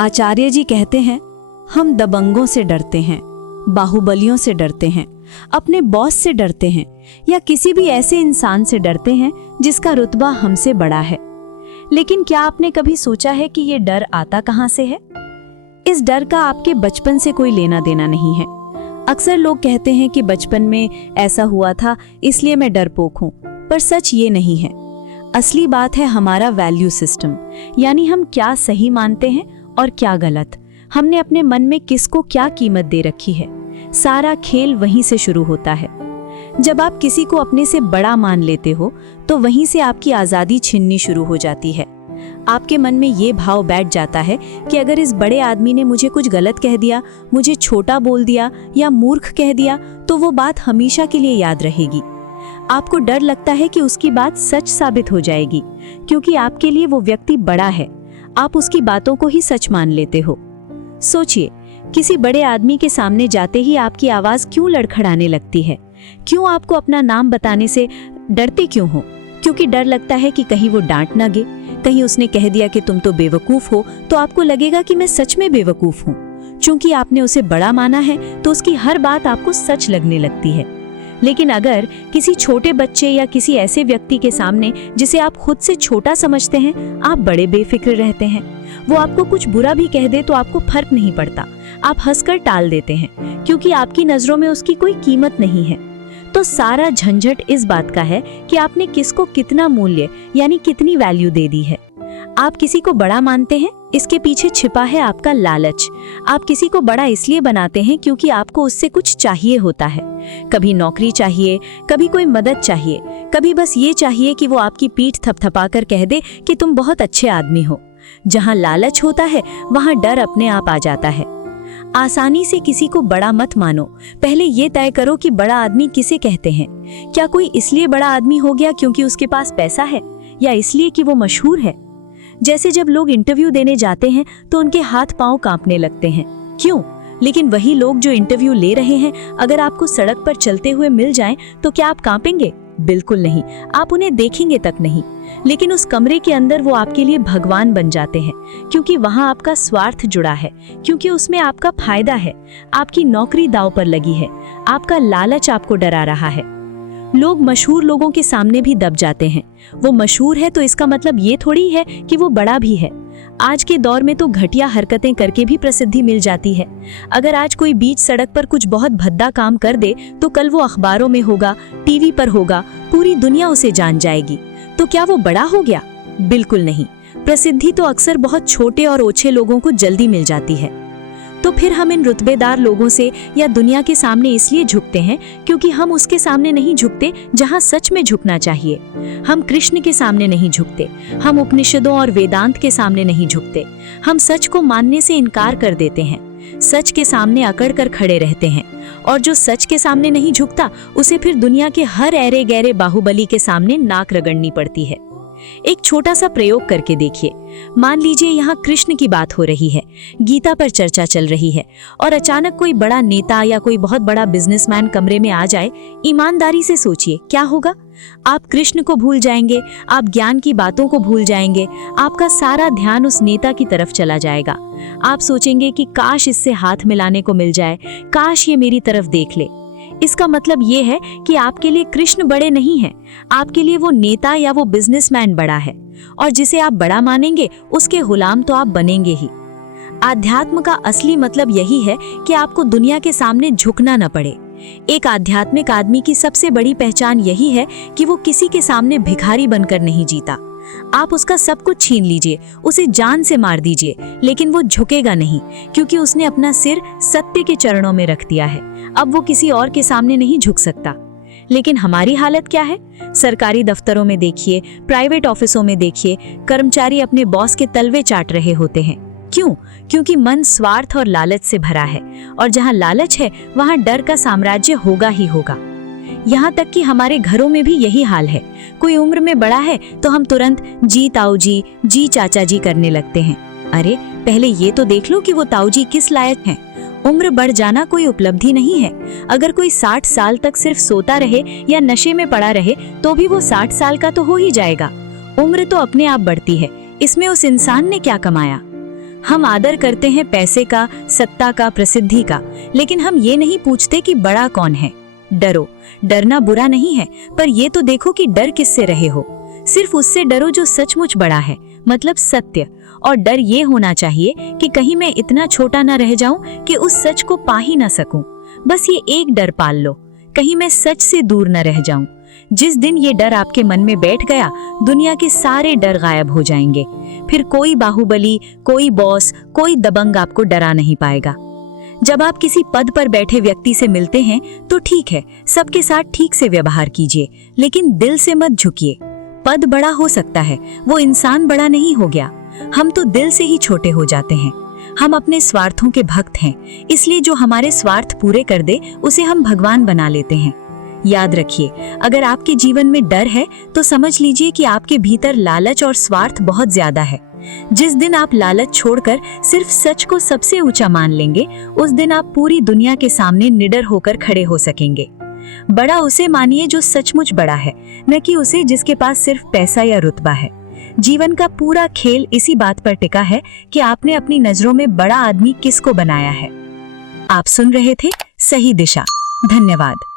आचार्य जी कहते हैं, हम दबंगों से डरते हैं, बाहुबलियों से डरते हैं, अपने बॉस से डरते हैं या किसी भी ऐसे इंसान से डरते हैं जिसका रुतबा हमसे बड़ा है। लेकिन क्या आपने कभी सोचा है कि ये डर आता कहाँ से है? इस डर का आपके बचपन से कोई लेना देना नहीं है। अक्सर लोग कहते हैं कि बचपन में ऐसा हुआ था इसलिए मैं डरपोक हूँ, पर सच ये नहीं है। असली बात है हमारा वैल्यू सिस्टम, यानी हम क्या सही मानते हैं और क्या गलत। हमने अपने मन में किसको क्या कीमत दे रखी है। सारा खेल वहीं से शुरू होता है। जब आप किसी को अपने से बड़ा मान लेते हो तो वहीं से आपकी आज़ादी छीननी शुरू हो जाती है। आपके मन में ये भाव बैठ जाता है कि अगर इस बड़े आदमी ने मुझे कुछ गलत कह दिया, मुझे छोटा बोल दिया या मूर्ख कह दिया, तो वो बात हमेशा के लिए याद रहेगी। आपको डर लगता है कि उसकी बात सच साबित हो जाएगी, क्योंकि आपके लिए वो व्यक्ति बड़ा है। आप उसकी बातों को ही सच मान लेते हो। सोचिए, किसी बड़े आदमी के सामने जाते ही आपकी आवाज़ क्यों लड़खड़ाने लगती है? क्यों आपको अपना नाम बताने से डरते क्यों हो? क्योंकि डर लगता है कि कहीं वो डांट ना गे, कहीं उसने कह दिया कि तुम तो बेवकूफ़ हो, तो आपको लगेगा कि मैं सच में बेवकूफ़ हूँ। चूंकि आपने उसे बड़ा माना है तो उसकी हर बात आपको सच लगने लगती है। लेकिन अगर किसी छोटे बच्चे या किसी ऐसे व्यक्ति के सामने जिसे आप खुद से छोटा समझते हैं, आप बड़े बेफिक्र रहते हैं। वो आपको कुछ बुरा भी कह दे तो आपको फर्क नहीं पड़ता, आप हंसकर टाल देते हैं, क्योंकि आपकी नज़रों में उसकी कोई कीमत नहीं है। तो सारा झंझट इस बात का है कि आपने किसको कितना मूल्य यानी कितनी वैल्यू दे दी है। आप किसी को बड़ा मानते हैं, इसके पीछे छिपा है आपका लालच। आप किसी को बड़ा इसलिए बनाते हैं क्योंकि आपको उससे कुछ चाहिए होता है। कभी नौकरी चाहिए, कभी कोई मदद चाहिए, कभी बस ये चाहिए कि वो आपकी पीठ थपथपाकर कह दे कि तुम बहुत अच्छे आदमी हो। जहाँ लालच होता है वहाँ डर अपने आप आ जाता है। आसानी से किसी को बड़ा मत मानो। पहले ये तय करो कि बड़ा आदमी किसे कहते हैं। क्या कोई इसलिए बड़ा आदमी हो गया क्योंकि उसके पास पैसा है, या इसलिए कि वो मशहूर है? जैसे जब लोग इंटरव्यू देने जाते हैं तो उनके हाथ पांव कांपने लगते हैं। क्यों? लेकिन वही लोग जो इंटरव्यू ले रहे हैं अगर आपको सड़क पर चलते हुए मिल जाएं तो क्या आप कांपेंगे? बिल्कुल नहीं, आप उन्हें देखेंगे तक नहीं। लेकिन उस कमरे के अंदर वो आपके लिए भगवान बन जाते हैं, क्योंकि वहां आपका स्वार्थ जुड़ा है, क्योंकि उसमें आपका फायदा है, आपकी नौकरी दांव पर लगी है, आपका लालच आपको डरा रहा है। लोग मशहूर लोगों के सामने भी दब जाते हैं। वो मशहूर है तो इसका मतलब ये थोड़ी है कि वो बड़ा भी है। आज के दौर में तो घटिया हरकतें करके भी प्रसिद्धि मिल जाती है। अगर आज कोई बीच सड़क पर कुछ बहुत भद्दा काम कर दे तो कल वो अखबारों में होगा, टीवी पर होगा, पूरी दुनिया उसे जान जाएगी। तो क्या वो बड़ा हो गया? बिल्कुल नहीं। प्रसिद्धि तो अक्सर बहुत छोटे और ओछे लोगों को जल्दी मिल जाती है। तो फिर हम इन रुतबेदार लोगों से या दुनिया के सामने इसलिए झुकते हैं क्योंकि हम उसके सामने नहीं झुकते जहां सच में झुकना चाहिए। हम कृष्ण के सामने नहीं झुकते, हम उपनिषदों और वेदांत के सामने नहीं झुकते। हम सच को मानने से इनकार कर देते हैं, सच के सामने अकड़ कर खड़े रहते हैं। और जो सच के सामने नहीं झुकता उसे फिर दुनिया के हर ऐरे गहरे बाहुबली के सामने नाक रगड़नी पड़ती है। एक छोटा सा प्रयोग करके देखिए। मान लीजिए यहाँ कृष्ण की बात हो रही है, गीता पर चर्चा चल रही है, और अचानक कोई बड़ा नेता या कोई बहुत बड़ा बिजनेसमैन कमरे में आ जाए। ईमानदारी से सोचिए, क्या होगा? आप कृष्ण को भूल जाएंगे, आप ज्ञान की बातों को भूल जाएंगे, आपका सारा ध्यान उस नेता की तरफ चला जाएगा। आप सोचेंगे कि काश इससे हाथ मिलाने को मिल जाए, काश ये मेरी तरफ देख ले। इसका मतलब ये है कि आपके लिए कृष्ण बड़े नहीं हैं, आपके लिए वो नेता या वो बिजनेसमैन बड़ा है, और जिसे आप बड़ा मानेंगे उसके गुलाम तो आप बनेंगे ही। आध्यात्म का असली मतलब यही है कि आपको दुनिया के सामने झुकना न पड़े। एक आध्यात्मिक आदमी की सबसे बड़ी पहचान यही है कि वो किसी के सामने भिखारी बनकर नहीं जीता। आप उसका सब कुछ छीन लीजिए, उसे जान से मार दीजिए, लेकिन वो झुकेगा नहीं, क्योंकि उसने अपना सिर सत्य के चरणों में रख दिया है। अब वो किसी और के सामने नहीं झुक सकता। लेकिन हमारी हालत क्या है? सरकारी दफ्तरों में देखिए, प्राइवेट ऑफिसों में देखिए, कर्मचारी अपने बॉस के तलवे चाट रहे होते हैं। क्यों? क्योंकि मन स्वार्थ और लालच से भरा है, और जहाँ लालच है वहाँ डर का साम्राज्य होगा ही होगा। यहाँ तक कि हमारे घरों में भी यही हाल है। कोई उम्र में बड़ा है तो हम तुरंत जी ताऊ जी, जी चाचा जी करने लगते हैं। अरे पहले ये तो देख लो कि वो ताऊ जी किस लायक हैं। उम्र बढ़ जाना कोई उपलब्धि नहीं है। अगर कोई 60 साल तक सिर्फ सोता रहे या नशे में पड़ा रहे तो भी वो 60 साल का तो हो ही जाएगा। उम्र तो अपने आप बढ़ती है, इसमें उस इंसान ने क्या कमाया? हम आदर करते हैं पैसे का, सत्ता का, प्रसिद्धि का, लेकिन हम ये नहीं पूछते कि बड़ा कौन है। डरो, डरना बुरा नहीं है, पर ये तो देखो कि डर किससे रहे हो। सिर्फ उससे डरो जो सचमुच बड़ा है, मतलब सत्य। और डर ये होना चाहिए कि कहीं मैं इतना छोटा ना रह जाऊं कि उस सच को पा ही ना सकूं। बस ये एक डर पाल लो, कहीं मैं सच से दूर न रह जाऊं। जिस दिन ये डर आपके मन में बैठ गया, दुनिया के सारे डर गायब हो जाएंगे। फिर कोई बाहुबली, कोई बॉस, कोई दबंग आपको डरा नहीं पाएगा। जब आप किसी पद पर बैठे व्यक्ति से मिलते हैं तो ठीक है, सबके साथ ठीक से व्यवहार कीजिए, लेकिन दिल से मत झुकिए। पद बड़ा हो सकता है, वो इंसान बड़ा नहीं हो गया। हम तो दिल से ही छोटे हो जाते हैं। हम अपने स्वार्थों के भक्त हैं, इसलिए जो हमारे स्वार्थ पूरे कर दे उसे हम भगवान बना लेते हैं। याद रखिए, अगर आपके जीवन में डर है तो समझ लीजिए कि आपके भीतर लालच और स्वार्थ बहुत ज्यादा है। जिस दिन आप लालच छोड़कर सिर्फ सच को सबसे ऊंचा मान लेंगे, उस दिन आप पूरी दुनिया के सामने निडर होकर खड़े हो सकेंगे। बड़ा उसे मानिए जो सचमुच बड़ा है, न कि उसे जिसके पास सिर्फ पैसा या रुतबा है। जीवन का पूरा खेल इसी बात पर टिका है कि आपने अपनी नजरों में बड़ा आदमी किसको बनाया है। आप सुन रहे थे सही दिशा। धन्यवाद।